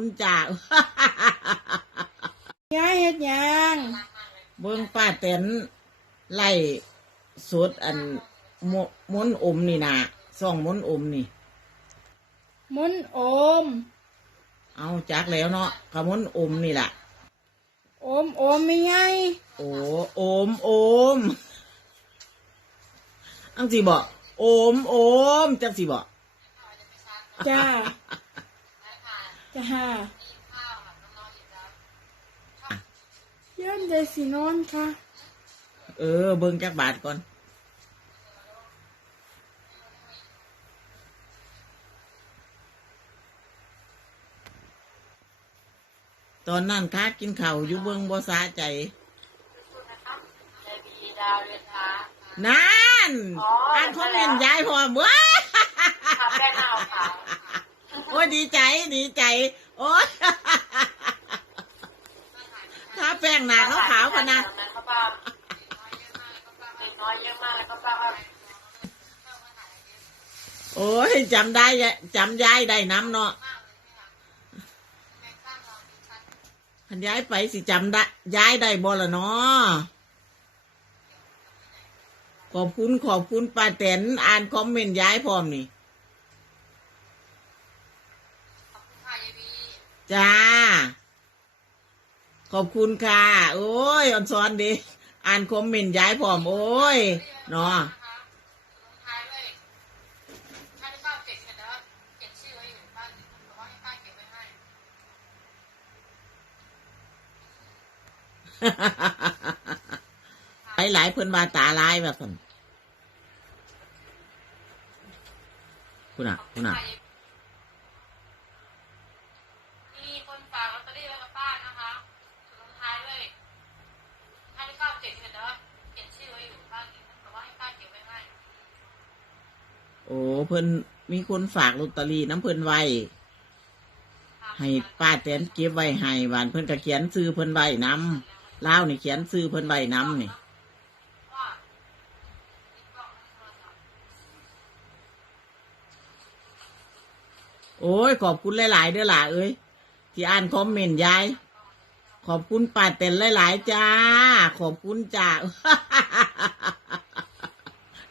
คุณจ้ายายเฮ็ดหยังเบิ่งป้าแตนไล่สดอันมมนต์อมนี่นะซ่องมนต์อมนี่หมุนโอม เอาจักแล้วเนาะกะมนต์อมนี่ล่ะโอมโอมไม่ไงโอ้โอมโอมอังสิบอกโอมโอมจังสิบอกจ้า จ้าย่านใจสินอนค่ะ เออ เบิ่งจักบาทก่อนตอนนั้นค้ากินข้าวอยู่เบิ่งบ่สาใจดาวเรือนฟ้านั่นอ๋ออ่อ่านคอมเมนต์ยายพร้อมเว้ย โอ้ยดีใจดีใจ โอ้ยถ้าแป้งหนาเขาขาวๆพนะเขาป้าเด็กน้อยเยอะโอ้ยจำได้จำยายได้น้ำเนาะคันย้ายไปสิจำได้ย้ายได้บ่ละเนาะขอบคุณขอบคุณป้าแตนอ่านคอมเมนต์ย้ายพร้อมนี่ ค่ะยายบี จ้า ขอบคุณค่ะ โอ้ยอ่อนซ้อนดีอ่านคอมเมนต์ย้ายพร้อม โอ้ยเนาะนะคะลายด้วยถ้าไม่ชอบเพื่อไว้อยู่ป้าบอกว่าให้ป้าเก็บไว้ให้หลายหลายเพิ่นว่าตาลายแบบนั้นคุณอะคุณอะ มีคนฝากลอตเตอรี่ไว้กับป้านะคะลงท้ายด้วยถ้าไม่ชอบเก็บเสร็จแล้วเก็บชื่อไว้อยู่ป้าบอกว่าให้ป้าเก็บไว้ให้ โอ้เพิ่นมีคนฝากลอตเตอรี่น้ำเพิ่นไว้ ให้ป้าแตนเก็บไว้ให้หวานเพิ่นก็เขียนซื้อเพิ่นไว้นำลาวนี่เขียนซื้อเพิ่นไว้นำนี่โอ้ยขอบคุณหลาย ๆ เด้อล่ะเอ้ยที่อ่านคอมเมนต์ยาย ขอบคุณป้าแตนหลาย ๆ จ้า ขอบคุณจ้า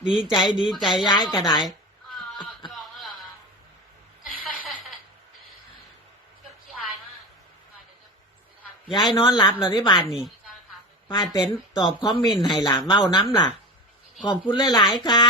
ดีใจดีใจยายก็ได้ อ่าจองแล้วเหรอคะก็ขี้อายมากอ่าเดี๋ยวจะจะทำ ยายนอนหลับแล้วที่บ้านนี่จะถามเลยป้าเต็นตอบคอมเมนต์ให้ล่ะเว้าน้ำล่ะ ขอบคุณหลาย ๆ ค่ะ